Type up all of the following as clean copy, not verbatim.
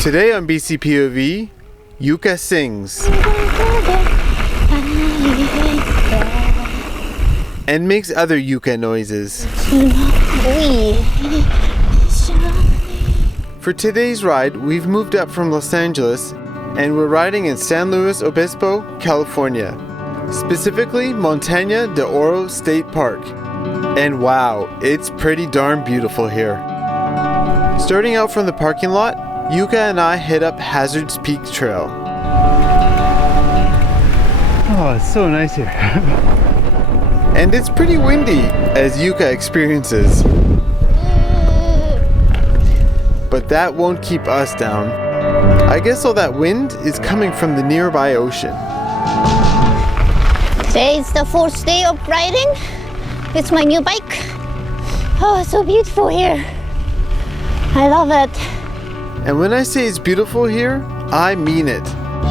Today on BCPOV, Yuka sings and makes other Yuka noises. For today's ride, we've moved up from Los Angeles and we're riding in San Luis Obispo, California, specifically Montaña de Oro State Park. And wow, it's pretty darn beautiful here. Starting out from the parking lot, Yuka and I hit up Hazard's Peak Trail. Oh, it's so nice here. And it's pretty windy, as Yuka experiences. But that won't keep us down. I guess all that wind is coming from the nearby ocean. Today is the 4th day of riding. It's my new bike. Oh, it's so beautiful here. I love it. And when I say it's beautiful here, I mean it.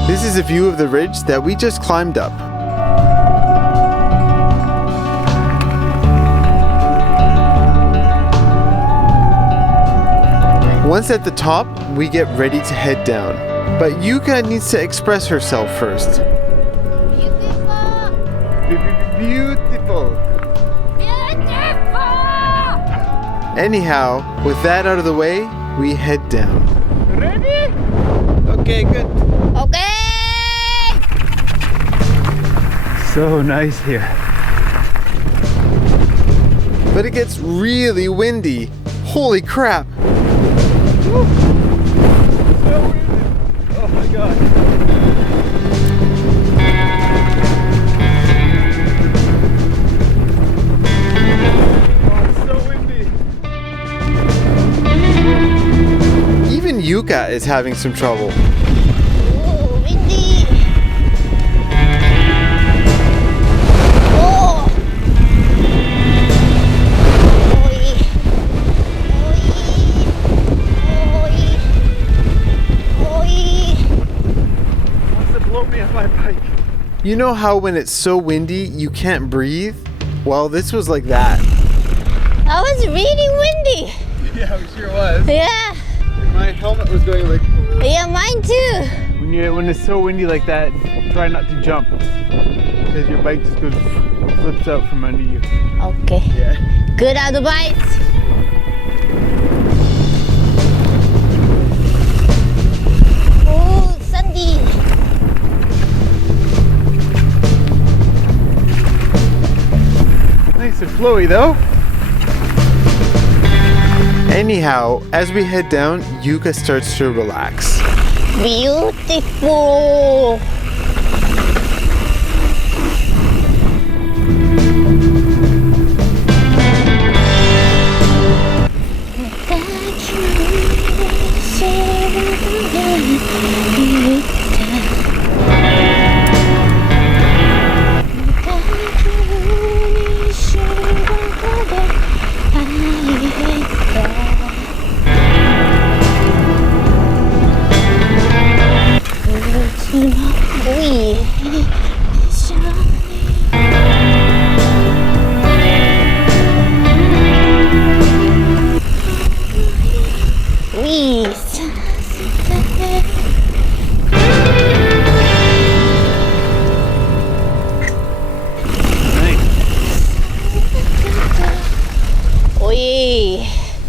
This is a view of the ridge that we just climbed up. Once at the top, we get ready to head down. But Yuka needs to express herself first. Beautiful. Anyhow, with that out of the way, we head down. Ready? Okay, good. Okay! So nice here. But it gets really windy. Holy crap. Woo. So windy. Oh my god. Yuka is having some trouble. Oh, windy! Oh! Wants to blow me off my bike. You know how when it's so windy you can't breathe? Well, this was like that. That was really windy. Yeah, it sure was. Yeah. My helmet was going like... Yeah, mine too. When it's so windy like that, try not to jump. Because your bike just goes, flips out from under you. Okay. Yeah. Good advice. Oh, sandy. Nice and flowy though. Anyhow, as we head down, Yuka starts to relax. Beautiful.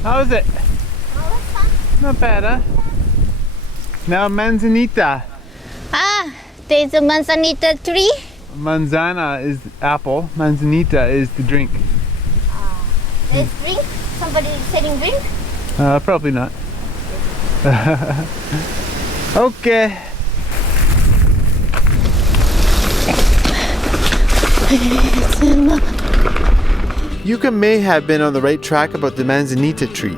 How is it? Not bad, huh? Now manzanita. Ah, there's a manzanita tree. Manzana is apple. Manzanita is the drink. There's drink? Somebody selling drink? Probably not. Okay. Yuka may have been on the right track about the manzanita tree,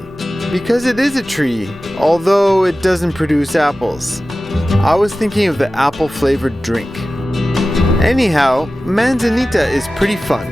because it is a tree, although it doesn't produce apples. I was thinking of the apple-flavored drink. Anyhow, manzanita is pretty fun.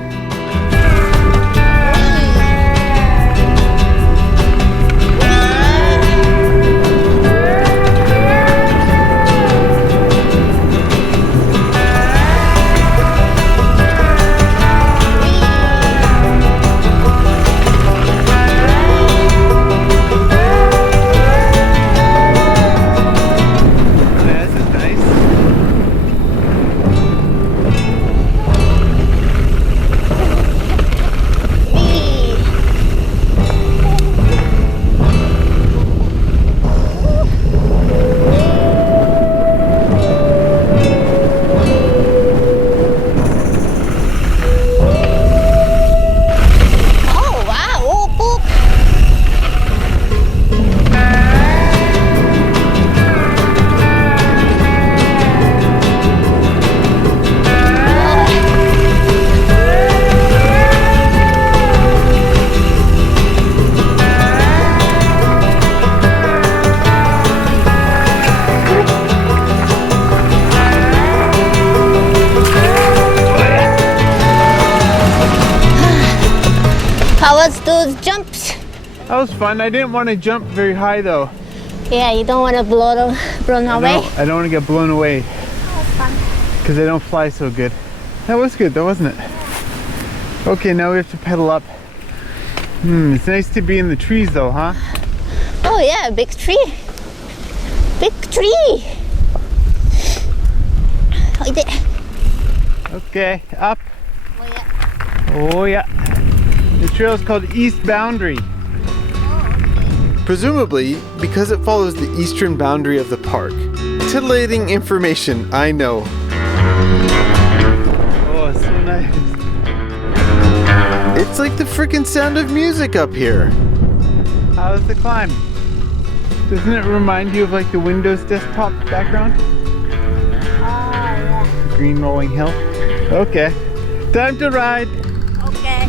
was those jumps? That was fun. I didn't want to jump very high though. Yeah, you don't want to blown away. I don't want to get blown away That was fun. because I don't fly so good. That was good though, wasn't it? Okay, now we have to pedal up. It's nice to be in the trees though, huh? Oh yeah, big tree. Big tree. Oh, Okay, up. yeah. Oh yeah. The trail is called East Boundary. Presumably because it follows the eastern boundary of the park. Titillating information, I know. Oh, it's so nice. It's like the freaking Sound of Music up here. How's the climb? Doesn't it remind you of like the Windows desktop background? Yeah. Green rolling hill. Okay, time to ride. Okay.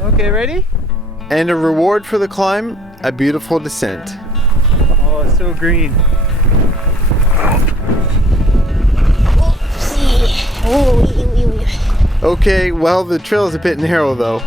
Okay, ready? And a reward for the climb, a beautiful descent. Oh, it's so green. Okay, well, the trail is a bit narrow though.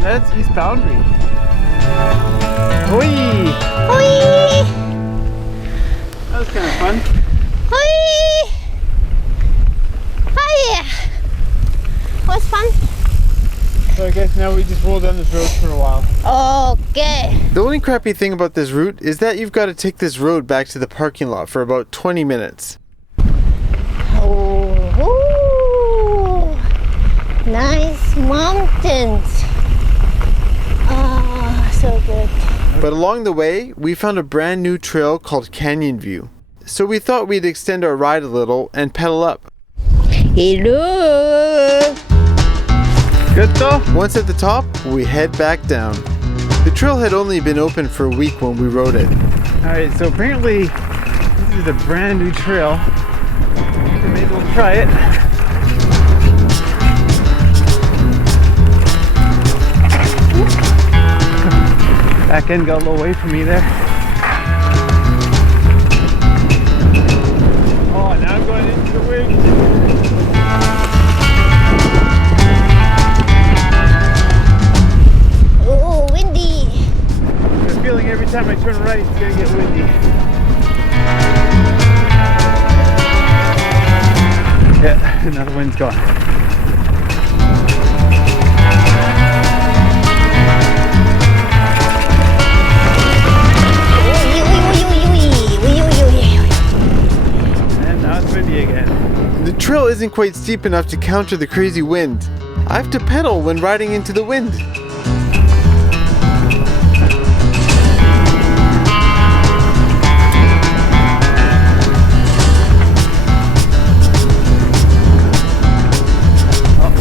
That's East Boundary. Oi! Oi! That was kind of fun. Oi! Hi! Was fun? So I guess now we just roll down this road for a while. Okay. The only crappy thing about this route is that you've got to take this road back to the parking lot for about 20 minutes. Oh, nice mountains. Oh, so good. But along the way, we found a brand new trail called Canyon View. So we thought we'd extend our ride a little and pedal up. Hello. Good though? Once at the top, we head back down. The trail had only been open for a week when we rode it. Alright, so apparently this is a brand new trail. We may as well try it. Back end got a little away from me there. Now I'm going into the wind. Oh, windy. I have a feeling every time I turn right, it's going to get windy. Yeah, another wind's gone. And now it's windy again. The trail isn't quite steep enough to counter the crazy wind. I have to pedal when riding into the wind.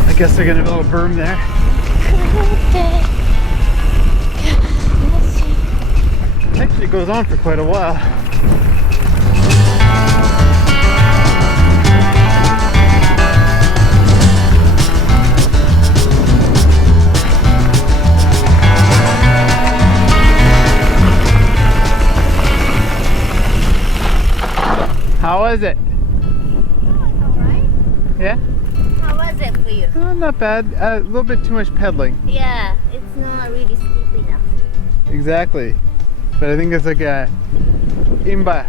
I guess they're gonna build a berm there. Okay. Let's see. Actually, it goes on for quite a while. How was it? Alright. Yeah? How was it for you? Not bad. A little bit too much pedaling. Yeah, it's not really steep enough. Exactly. But I think it's like a Imba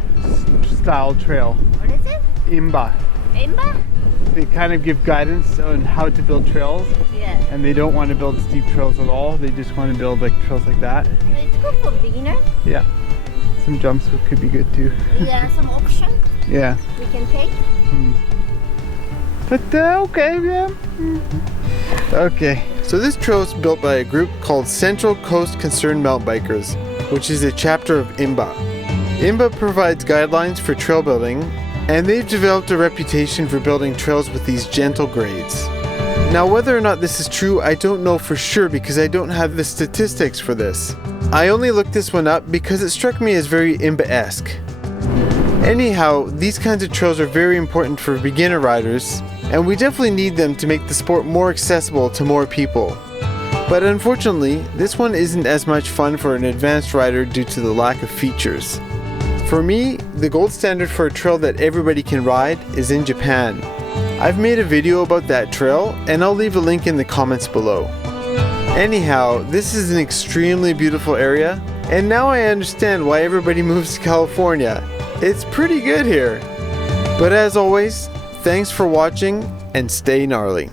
style trail. What is it? Imba. Imba? They kind of give guidance on how to build trails, Yeah. and they don't want to build steep trails at all. They just want to build like trails like that. It's good for beginner. Yeah. Some jumps could be good too. There are some options Yeah. we can take. But okay, yeah. Okay. So this trail is built by a group called Central Coast Concerned Mountain Bikers, which is a chapter of IMBA. IMBA provides guidelines for trail building, and they've developed a reputation for building trails with these gentle grades. Now, whether or not this is true, I don't know for sure because I don't have the statistics for this. I only looked this one up because it struck me as very IMBA-esque. Anyhow, these kinds of trails are very important for beginner riders, and we definitely need them to make the sport more accessible to more people. But unfortunately, this one isn't as much fun for an advanced rider due to the lack of features. For me, the gold standard for a trail that everybody can ride is in Japan. I've made a video about that trail, and I'll leave a link in the comments below. Anyhow, this is an extremely beautiful area, and now I understand why everybody moves to California. It's pretty good here. But as always, thanks for watching and stay gnarly.